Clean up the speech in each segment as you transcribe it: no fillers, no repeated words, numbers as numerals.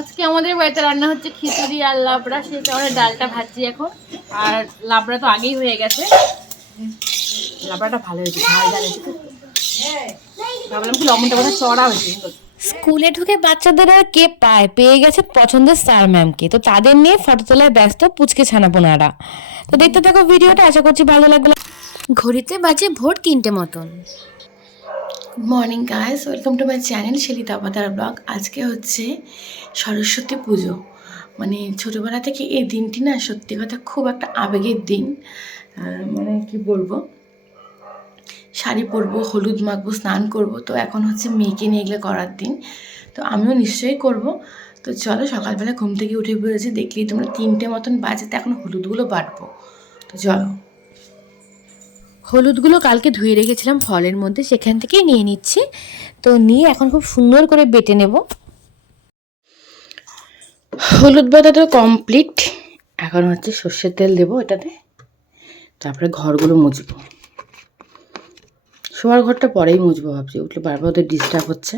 আজকে আমাদের বাড়িতে রান্না হচ্ছে খিচুড়ি আর লাবড়া, সেই কারণে ডালটা ভাজছি এখন। আর লাবড়া তো আগেই হয়ে গেছে, লাবড়াটা ভালো হয়েছে, ঝাল ঝাল হয়েছে। ভাবলাম কি লবণটা বোধহয় চড়া হয়েছে। স্কুলে ঢুকে বাচ্চাদের আর কে পায়, পেয়ে গেছে পছন্দের স্যার ম্যামকে, তো তাদের নিয়ে ফটো তোলায় ব্যস্ত পুচকে ছানাপোনারা। তো দেখতে থাকো ভিডিওটা, আশা করছি ভালো লাগবে। ঘড়িতে বাজে ভোর 3টে মতন। Good morning guys, welcome to my channel Shili Dabadar vlog. আজকে হচ্ছে সরস্বতী পুজো। মানে ছোটোবেলা থেকে এই দিনটি না সত্যি কথা খুব একটা আবেগের দিন। মানে কি বলবো, শাড়ি পরবো, হলুদ মাখবো, স্নান করব। তো এখন হচ্ছে মেয়েকে নিয়ে এগুলো করার দিন, তো আমিও নিশ্চয়ই করব। তো চলো, সকালবেলা ঘুম থেকে উঠে পড়েছি, দেখলেই তোমরা 3টে মতন বাজে, তো এখন হলুদগুলো বাটবো। তো চলো, হলুদগুলো কালকে ধুয়ে রেখেছিলাম ফলের মধ্যে, সেখান থেকেই নিয়ে নিচ্ছি। তো নিয়ে এখন খুব সুন্দর করে বেটে নেব। হলুদ বাটাটা কমপ্লিট। এখন হচ্ছে সর্ষের তেল দেবো এটাতে, তারপরে ঘরগুলো মুছবো। শোয়ার ঘরটা পরেই মুছবো ভাবছি, উঠলে বারবার ওদের ডিস্টার্ব হচ্ছে।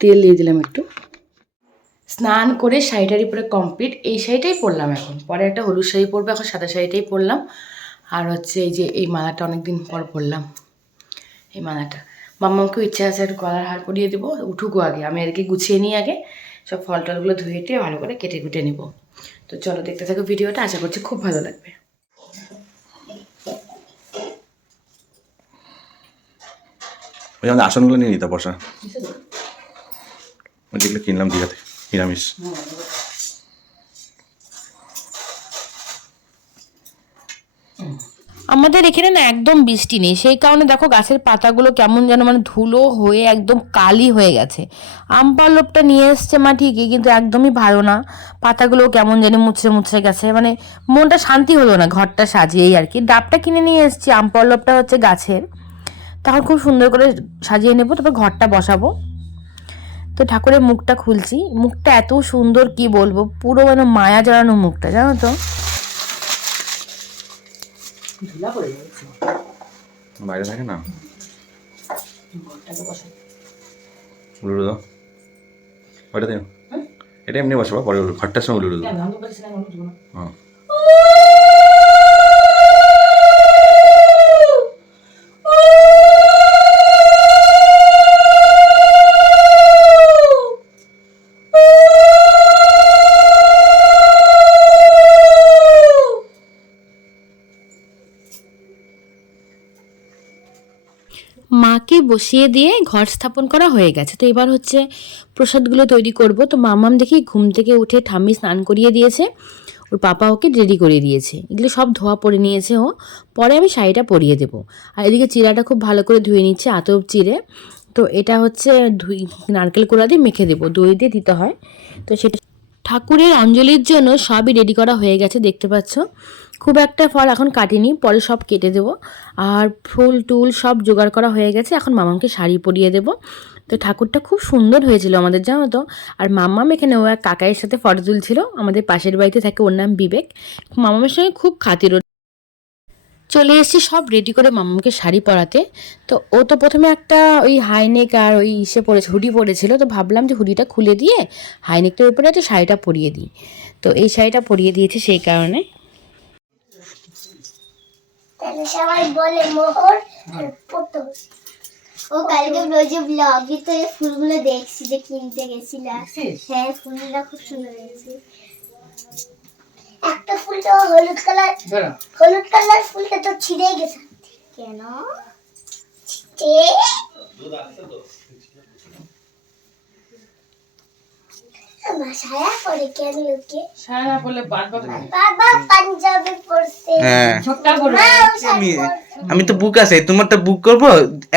তেল দিয়ে দিলাম একটু। স্নান করে শাড়িটারি পরে কমপ্লিট। এই শাড়িটাই পরলাম, এখন পরে একটা হলুদ শাড়ি পরবো, এখন সাদা শাড়িটাই পরলাম। আর হচ্ছে এই যে এই মালাটা অনেকদিন পর পরলাম, এই মালাটা। মাম্মাকেও ইচ্ছা আছে একটু গলার হার পরিয়ে দেবো, উঠুকো আগে, আমি আজকে গুছিয়ে নিই আগে, সব ফল টলগুলো ধুয়ে টুয়ে ভালো করে কেটে কুটে নেব। তো চলো দেখতে থাকো ভিডিওটা, আশা করছি খুব ভালো লাগবে। ওই আমাদের আসনগুলো নিয়ে নিতে বসা, ওই যেগুলো কিনলাম দীঘাতে নিরামিষ। আমাদের এখানে না একদম বৃষ্টি নেই, সেই কারণে দেখো গাছের পাতাগুলো কেমন যেন মানে ধুলো হয়ে একদম কালি হয়ে গেছে। আম পল্লবটা নিয়ে এসছে মা ঠিকই, কিন্তু একদমই ভালো না, পাতাগুলো কেমন জানি মুছড়ে মুছড়ে গেছে, মানে মনটা শান্তি হলো না ঘরটা সাজিয়েই আর কি। ডাবটা কিনে নিয়ে এসছি, আম পল্লবটা হচ্ছে গাছের, তখন খুব সুন্দর করে সাজিয়ে নেবো, তারপর ঘরটা বসাবো। তো ঠাকুরের মুখটা খুলছি, মুখটা এত সুন্দর কি বলবো, পুরো মানে মায়া জড়ানো মুখটা, জানো তো। বাইরে থাকে না, উলুড়ো দাও ওইটা দিও, এটা এমনি বসবা, পরে ঘরটার সঙ্গে উলুড়ো দাও। হ্যাঁ মাকে বসিয়ে দিয়ে ঘর স্থাপন করা হয়ে গেছে। তো এবার হচ্ছে প্রসাদগুলো তৈরি করব। তো মামাম দেখি ঘুম থেকে উঠে ঠাম্মি স্নান করিয়ে দিয়েছে, ওর পাপা ওকে রেডি করে দিয়েছে, এগুলো সব ধোয়া পরে নিয়েছে ও। পরে আমি শাড়িটা পরিয়ে দেবো। আর এদিকে চিড়াটা খুব ভালো করে ধুয়ে নিচ্ছে, আতপ চিড়ে। তো এটা হচ্ছে নারকেল কোড়া দিয়ে মেখে দেবো, দই দিয়ে দিতে হয়। তো সেটা ঠাকুরের অঞ্জলির জন্য সবই রেডি করা হয়ে গেছে, দেখতে পাচ্ছ। খুব একটা ফল এখন কাটিনি, পরে সব কেটে দেবো। আর ফুল টুল সব জোগাড় করা হয়ে গেছে, এখন মামাকে শাড়ি পরিয়ে দেবো। তো ঠাকুরটা খুব সুন্দর হয়েছিল আমাদের, জানো তো। আর মাম্মাম এখানে ও এক কাকাইয়ের সাথে ফটো তুলছিল, আমাদের পাশের বাড়িতে থাকে, ওর নাম বিবেক। মামামের সঙ্গে খুব খাতির। চলে এসেছি সব রেডি করে মামাকে শাড়ি পরাতে। তো ও তো প্রথমে একটা ওই হাইনেক আর ওই পরেছে, হুডি পরেছিল। তো ভাবলাম যে হুডিটা খুলে দিয়ে হাইনেকটার উপরে একটা শাড়িটা পরিয়ে দিই। তো এই শাড়িটা পরিয়ে দিয়েছে সেই কারণে। সবাই বলে মোহর আর পটল। ও কালকে রোজে ব্লগে তো এই ফুলগুলো দেখছি যে কিনতে গেছিলাম। হ্যাঁ, ফুলগুলো খুব সুন্দর হয়েছে। একটা ফুল তো হলুদ কালার ফুলটা তো ছিঁড়ে গেছে। কেন ছিঁড়ে? আমার সায়া পরে কেন লোকে? সারা না পড়লে বারবার বাবা পাঞ্জাবি পরছে। হ্যাঁ ছোট্টা করে। আমি তো বুক আছে, তোমারটা বুক করবো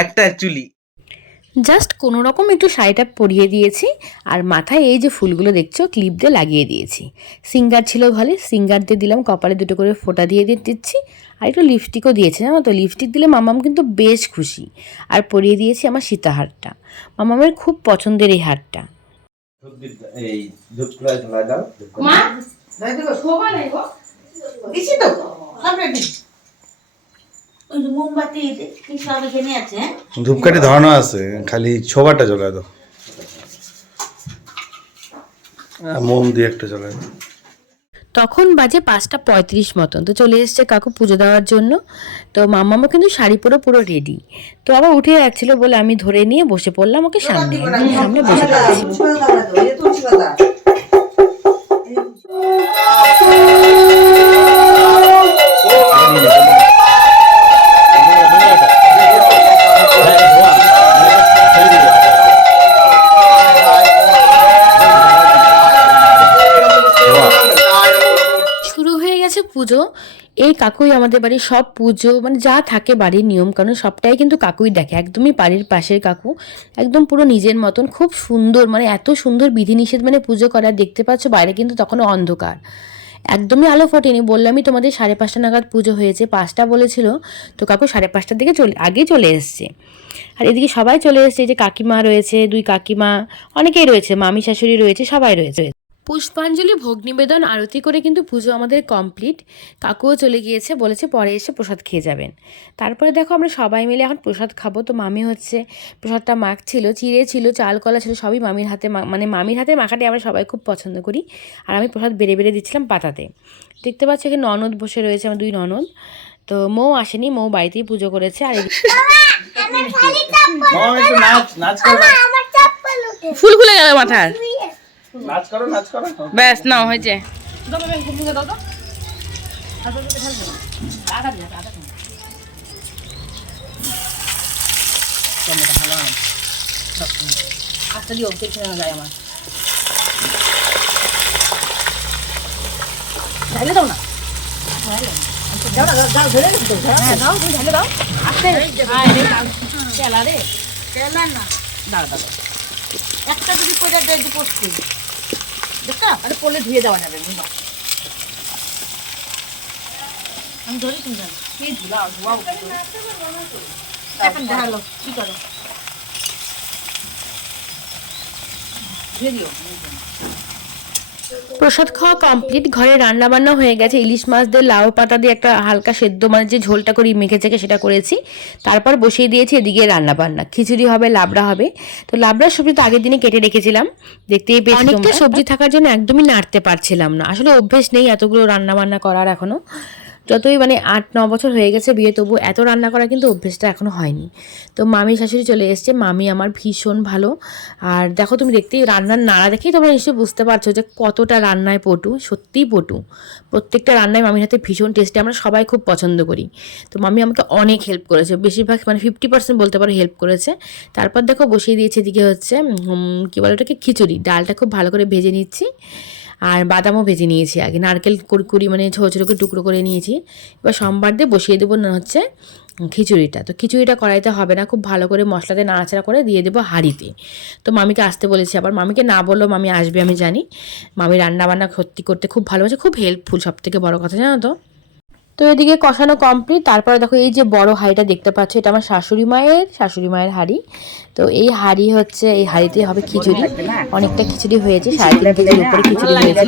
একটা চুলি। জাস্ট কোনো রকম একটু শাড়িটা পরিয়ে দিয়েছি। আর মাথায় এই যে ফুলগুলো দেখছো ক্লিপ দিয়ে লাগিয়ে দিয়েছি। সিঙ্গার ছিল ঘরে, সিঙ্গার দিয়ে দিলাম, কপালে দুটো করে ফোঁটা দিয়ে দিচ্ছি। আর একটু লিপস্টিকও দিয়েছে, জানো তো। লিপস্টিক দিলে মামাম কিন্তু বেশ খুশি। আর পরিয়ে দিয়েছি আমার সীতাহারটা, মামামের খুব পছন্দের এই হারটা। এই ধূপগুলো ধরা দাও। মা দাই দেবো, শোভা নাই গো, দিছি তো সব রেডি। ধূপকাঠি ধরানো আছে, খালি ছোবাটা জ্বলায় দাও, মোম দিয়ে একটা জ্বলায় দাও। তখন বাজে 5:35 মতন। তো চলে এসছে কাকু পুজো দেওয়ার জন্য। তো মাম্মামও কিন্তু শাড়ি পরে পুরো রেডি। তো আবার উঠে যাচ্ছিল বলে আমি ধরে নিয়ে বসে পড়লাম ওকে সামনে, একদম সামনে বসে পড়েছি। শুরু হয়ে গেছে পুজো। এই কাকুই আমাদের বাড়ির সব পুজো মানে যা থাকে বাড়ির নিয়ম কানুন সবটাই কিন্তু কাকুই দেখে, একদমই বাড়ির পাশের কাকু, একদম পুরো নিজের মতন, খুব সুন্দর, মানে এত সুন্দর বিধিনিষেধ মানে পুজো করার। দেখতে পাচ্ছ বাইরে কিন্তু তখনও অন্ধকার, একদমই আলো ফোটেনি। বললামই তোমাদের 5:30 নাগাদ পুজো হয়েছে, 5টা বলেছিল, তো কাকু 5:30টার দিকে আগে চলে এসছে। আর এদিকে সবাই চলে এসছে, যে কাকিমা রয়েছে, 2 কাকিমা, অনেকেই রয়েছে, মামি শাশুড়ি রয়েছে, সবাই রয়েছে। পুষ্পাঞ্জলি ভোগ নিবেদন আরতি করে কিন্তু পুজো আমাদের কমপ্লিট। কাকুও চলে গিয়েছে, বলেছে পরে এসে প্রসাদ খেয়ে যাবেন। তারপরে দেখো আমরা সবাই মিলে এখন প্রসাদ খাবো। তো মামি হচ্ছে প্রসাদটা মাখছিল, চিড়ে ছিল, চাল কলা ছিল, সবই মামির হাতে, মানে মামির হাতে মাখাটি আমরা সবাই খুব পছন্দ করি। আর আমি প্রসাদ বেড়ে বেড়ে দিচ্ছিলাম পাতাতে। দেখতে পাচ্ছ এখানে ননদ বসে রয়েছে, আমার 2 ননদ। তো মৌ আসেনি, মৌ বাড়িতেই পুজো করেছে। আর ফুল খুলে গেল মাথার। নাচ করো, নাচ করো। ব্যাস নাও হয়েছে। আস্তে দিও, যায় আমার ঢালে দাও না, দাও তুমি ঢালে দাও আস্তে। কেলা রে, কেলা না, দাঁড়া দাঁড়া, একটা যদি পড়ে দেয় পড়ছি দেখা, আরে পড়লে ধুয়ে দেওয়া যাবে। আমি ধরি, তুমি জানো কি ধুলা ধোয়া এখন দেখালো কি করো, ধুয়ে দিও। প্রসাদ খাওয়া কমপ্লিট, ঘরে রান্না বান্না হয়ে গেছে। ইলিশ মাছ দিয়ে লাউ পাতা দিয়ে একটা হালকা সেদ্ধ, মানে যে ঝোলটা করি মেখে চেখে সেটা করেছি। তারপর বসিয়ে দিয়েছি এদিকে রান্না বান্না, খিচুড়ি হবে, লাবড়া হবে। তো লাবড়ার সবজি তো আগের দিনে কেটে রেখেছিলাম, দেখতেই পেয়েছি। অনেকটা সবজি থাকার জন্য একদমই নাড়তে পারছিলাম না, আসলে অভ্যেস নেই এতগুলো রান্না বান্না করার এখনো। যতই মানে 8-9 বছর হয়ে গেছে বিয়ে, তবু এত রান্না করা কিন্তু অভ্যেসটা এখনো হয়নি। তো মামি শাশুড়ি চলে এসছে, মামি আমার ভীষণ ভালো। আর দেখো তুমি দেখতেই রান্নার নাড়া দেখেই তোমরা নিশ্চয়ই বুঝতে পারছো যে কতটা রান্নায় পটু, সত্যিই পটু। প্রত্যেকটা রান্নায় মামির হাতে ভীষণ টেস্টি, আমরা সবাই খুব পছন্দ করি। তো মামি আমাকে অনেক হেল্প করেছে, বেশিরভাগ মানে 50% বলতে পারো হেল্প করেছে। তারপর দেখো বসিয়ে দিয়েছে এদিকে হচ্ছে কী বলে ওটাকে, খিচুড়ি। ডালটা খুব ভালো করে ভেজে নিচ্ছি, আর বাদামও ভেজে নিয়েছি আগে, নারকেল কুড়ি মানে ছোটো ছোটো করে টুকরো করে নিয়েছি। এবার সোমবার দিয়ে বসিয়ে দেবো না হচ্ছে খিচুড়িটা। তো খিচুড়িটা কড়াইতে হবে না, খুব ভালো করে মশলাতে নাড়াচাড়া করে দিয়ে দেবো হাঁড়িতে। তো মামিকে আসতে বলেছি, আবার মামিকে না বললেও মামি আসবে আমি জানি। মামি রান্নাবান্না সত্যি করতে খুব ভালোবাসে, খুব হেল্পফুল, সব থেকে বড়ো কথা জানো তো। তো এদিকে কষানো কমপ্লিট। তারপরে দেখো এই যে বড় হাঁড়িটা দেখতে পাচ্ছ, এটা আমার শাশুড়ি মায়ের হাঁড়ি। তো এই হাঁড়ি হচ্ছে, এই হাঁড়িতে হবে খিচুড়ি। অনেকটা খিচুড়ি হয়েছে, 3.5 কেজির উপরে খিচুড়ি হয়েছে।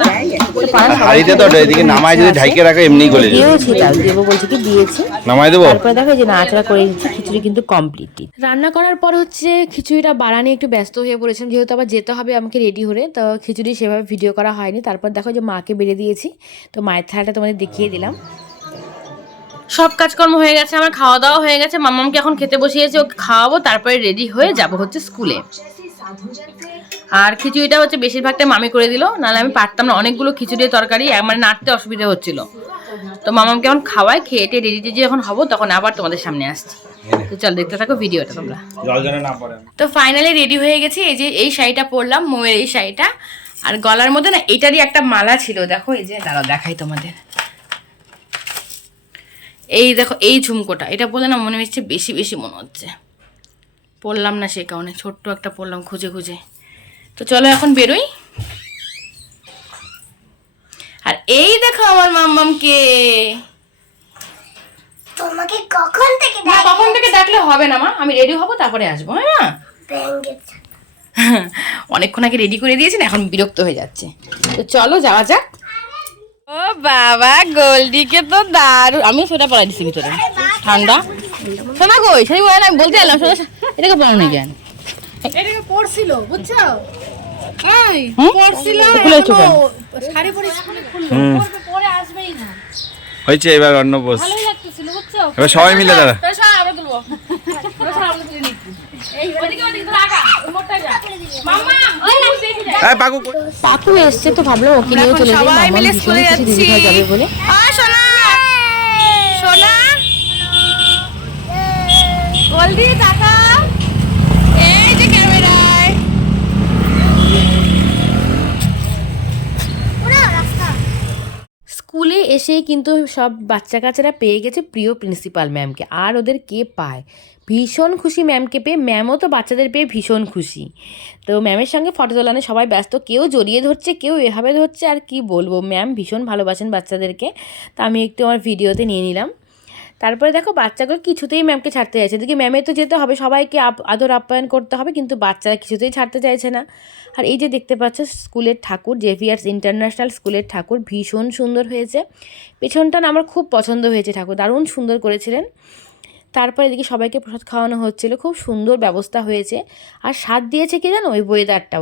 হাঁড়িতে তো এদিকে নামাই যদি ঢাইকে রাখো এমনি গলে যাবে। দিয়েছি, তাও দেবো বলছি কি দিয়েছি, নামাই দেবো। তারপরে দেখো যে নাড়াচাড়া করে দিচ্ছি, খিচুড়ি কিন্তু কমপ্লিট। রান্না করার পর হচ্ছে খিচুড়িটা বানানি একটু ব্যস্ত হয়ে পড়েছিলাম, যেহেতু আবার যেতে হবে আমাকে রেডি হয়ে। তো খিচুড়ি সেভাবে ভিডিও করা হয়নি। তারপর দেখো যে মাকে বেড়ে দিয়েছি, তো মায়ের থালাটা তোমাদের দেখিয়ে দিলাম। সব কাজকর্ম হয়ে গেছে, আমার খাওয়া দাওয়া হয়ে গেছে। মামামকে এখন খেতে বসিয়েছি, ওকে খাওয়াবো, তারপরে রেডি হয়ে যাব হচ্ছে স্কুলে। আর খিচুড়িটা হচ্ছে বেশিরভাগটা মামি করে দিল, নাহলে আমি পারতাম না, অনেকগুলো খিচুড়ি তরকারি মানে নাড়তে অসুবিধা হচ্ছিল। তো মামামকে এখন খাওয়াই, খেয়ে রেডি টেডি যখন হবো তখন আবার তোমাদের সামনে আসছি। তো চল দেখতে থাকো ভিডিওটা তোমরা। তো ফাইনালি রেডি হয়ে গেছি। এই যে এই শাড়িটা পরলাম, ময়ের এই শাড়িটা, আর গলার মধ্যে না এটারই একটা মালা ছিল, দেখো এই যে, দাঁড়াও দেখাই তোমাদের। এই দেখো এই ঝুমকোটা, এটা বলে না মনে হচ্ছে বেশি বেশি মনে হচ্ছে, পরলাম না সে কারণে, ছোট্ট একটা পরলাম খুঁজে খুঁজে। তো চলো এখন বেরোই। আর এই দেখো আমার মাম্মামকে। তোমাকে কখন থেকে না কখন থেকে ডাকলে হবে না মা, আমি রেডি হব তারপরে আসবো। হ্যাঁ অনেকক্ষণ আগে রেডি করে দিয়েছি না, এখন বিরক্ত হয়ে যাচ্ছে। তো চলো যাওয়া যাক। ও বাবা গোল্ডিকে তো দারুণ, আমিও সোয়েটার পরাই দিচ্ছি ভিতরে, ঠান্ডা শোনা কই শাড়ি পরে না আমি বলতে এলাম শোনা এটাকে পরে না কেন এটাকে পড়ছিল বুঝছো এই হুম? পড়ছিল খুলেছো কেন? শাড়ি পরে স্কুলে খুললো পরে আসবেই না হয়েছে এবার অন্য বস ভালোই লাগতেছিল বুঝছো এবার সবাই মিলে দাঁড়া তাহলে সব আমরা তুলবো আমরা তুলে নিচ্ছি এই ওদিকে তোরা আগা মোটটা যা মাম্মা ওই দেখি যা এই পাকু পাকু এসছে তো ভাবলাম ওকে নিয়ে চলে যাই মামা ভীষণ খুশি দিদি ভাই যাবে বলে সোনা সোনা গোলদি টাকা এই যে ক্যামেরায় স্কুলে এসে কিন্তু সব বাচ্চা কাচ্চারা পেয়ে গেছে প্রিয় প্রিন্সিপাল ম্যামকে আর ওদের কে পায় ভীষণ খুশি ম্যামকে পেয়ে ম্যামও তো বাচ্চাদের পেয়ে ভীষণ খুশি তো ম্যামের সঙ্গে ফটো তোলানো সবাই ব্যস্ত কেউ জড়িয়ে ধরছে কেউ এভাবে ধরছে আর কি বলবো ম্যাম ভীষণ ভালোবাসেন বাচ্চাদেরকে তা আমি একটু আমার ভিডিওতে নিয়ে নিলাম তারপরে দেখো বাচ্চাগুলো কিছুতেই ম্যামকে ছাড়তে চাইছে এদিকে ম্যামের তো যেতে হবে সবাইকে আদর আপ্যায়ন করতে হবে কিন্তু বাচ্চারা কিছুতেই ছাড়তে চাইছে না আর এই যে দেখতে পাচ্ছ স্কুলের ঠাকুর জেভিয়ার্স ইন্টারন্যাশনাল স্কুলের ঠাকুর ভীষণ সুন্দর হয়েছে পেছনটা না আমার খুব পছন্দ হয়েছে ঠাকুর দারুণ সুন্দর করেছিলেন তারপর এদিকে সবাইকে প্রসাদ খাওয়ানো হচ্ছিল খুব সুন্দর ব্যবস্থা হয়েছে আর স্বাদ দিয়েছে কি জানো ওই ওয়েদারটা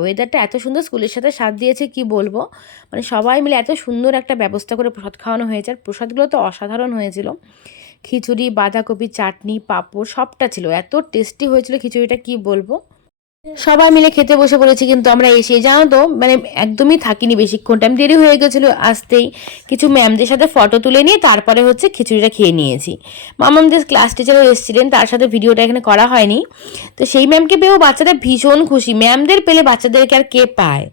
এত সুন্দর স্কুলের সাথে স্বাদ দিয়েছে কি বলবো মানে সবাই মিলে এত সুন্দর একটা ব্যবস্থা করে প্রসাদ খাওয়ানো হয়েছে আর প্রসাদগুলো তো অসাধারণ হয়েছিল খিচুড়ি বাঁধাকপি চাটনি পাঁপড় সবটা ছিল এত টেস্টি হয়েছিল খিচুড়িটা কি বলবো সবাই মিলে খেতে বসে পড়েছি কিন্তু আমরা এসে জানো তো মানে একদমই থাকিনি বেশিক্ষণ টাইম দেরি হয়ে গেছিলো আসতেই কিছু ম্যামদের সাথে ফটো তুলে নিয়ে তারপরে হচ্ছে খিচুড়িটা খেয়ে নিয়েছি মামামদের ক্লাস টিচারও এসেছিলেন তার সাথে ভিডিওটা এখানে করা হয়নি তো সেই ম্যামকে পেয়েও বাচ্চারা ভীষণ খুশি ম্যামদের পেলে বাচ্চাদেরকে আর কে পায়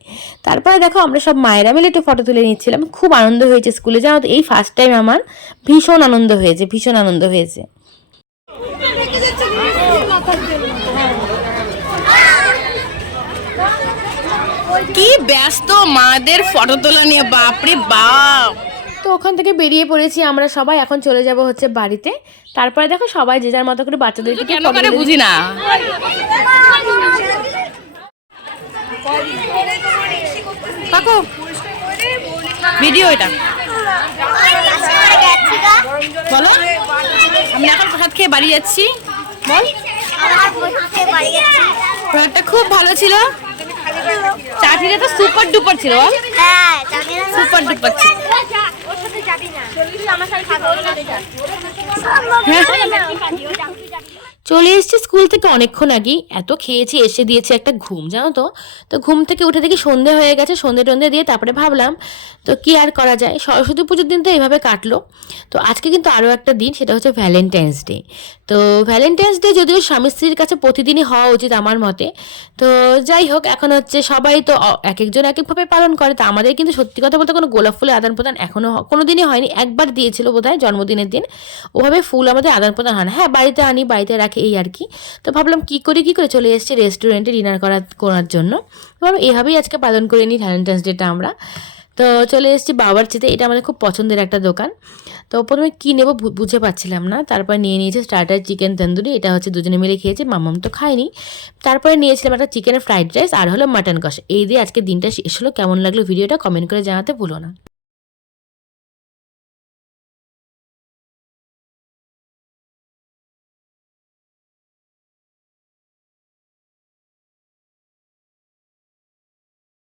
তারপরে দেখো আমরা সব মায়েরা মিলে একটু ফটো তুলে নিচ্ছিলাম খুব আনন্দ হয়েছে স্কুলে জানো তো এই ফার্স্ট টাইম আমার ভীষণ আনন্দ হয়েছে কি ব্যস্ত মাদের ফটো তোলা নিয়ে বাপরে বাপ তো ওখান থেকে বেরিয়ে পড়েছি আমরা সবাই এখন চলে যাব হচ্ছে বাড়িতে তারপরে দেখো সবাই যে যার মতো করে বাচ্চাদেরকে কেন করে বুঝি না কাকু ভিডিও এটা বলো আমি এখন প্রসাদ খেয়ে বাড়ি যাচ্ছি বল প্রসাদটা খুব ভালো ছিল চাটনিটা তো সুপার ডুপার ছিল বল সুপার ডুপার ছিল চলে এসেছি স্কুল থেকে অনেকক্ষণ আগেই এত খেয়েছি এসে দিয়েছি একটা ঘুম জানো তো ঘুম থেকে উঠে দেখি সন্ধে হয়ে গেছে সন্ধে দিয়ে তারপরে ভাবলাম তো কি আর করা যায় সরস্বতী পুজোর দিন তো এইভাবে কাটলো তো আজকে কিন্তু আরও একটা দিন সেটা হচ্ছে ভ্যালেন্টাইন্স ডে তো ভ্যালেন্টাইন্স ডে যদিও স্বামী স্ত্রীর কাছে প্রতিদিনই হওয়া উচিত আমার মতে তো যাই হোক এখন হচ্ছে সবাই তো এক একজন এক একভাবে পালন করে তো আমাদের কিন্তু সত্যি কথা বলতে কোনো গোলাপ ফুলের আদান প্রদান এখনও কোনো দিনই হয়নি একবার দিয়েছিল বোধহয় জন্মদিনের দিন ওভাবে ফুল আমাদের আদান প্রদান হয় না হ্যাঁ বাড়িতে আনি বাড়িতে রাখি এই আর কি তো ভাবলাম কি করে চলে এসেছি রেস্টুরেন্টে ডিনার করার জন্য ভাবলাম এইভাবেই আজকে পালন করে নিই ভ্যালেন্টাইন্স ডেটা আমরা তো চলে এসেছি বাবরচিতে এটা আমাদের খুব পছন্দের একটা দোকান তো প্রথমে কী নেবো বুঝে পাচ্ছিলাম না তারপর নিয়ে নিয়েছি স্টার্টার চিকেন তন্দুরি এটা হচ্ছে দুজনে মিলে খেয়েছি মামাম তো খায়নি তারপরে নিয়েছিলাম একটা চিকেনের ফ্রাইড রাইস আর হলো মাটন কষা এই দিয়ে আজকে দিনটা শেষ হলো কেমন লাগলো ভিডিওটা কমেন্ট করে জানাতে ভুলো না।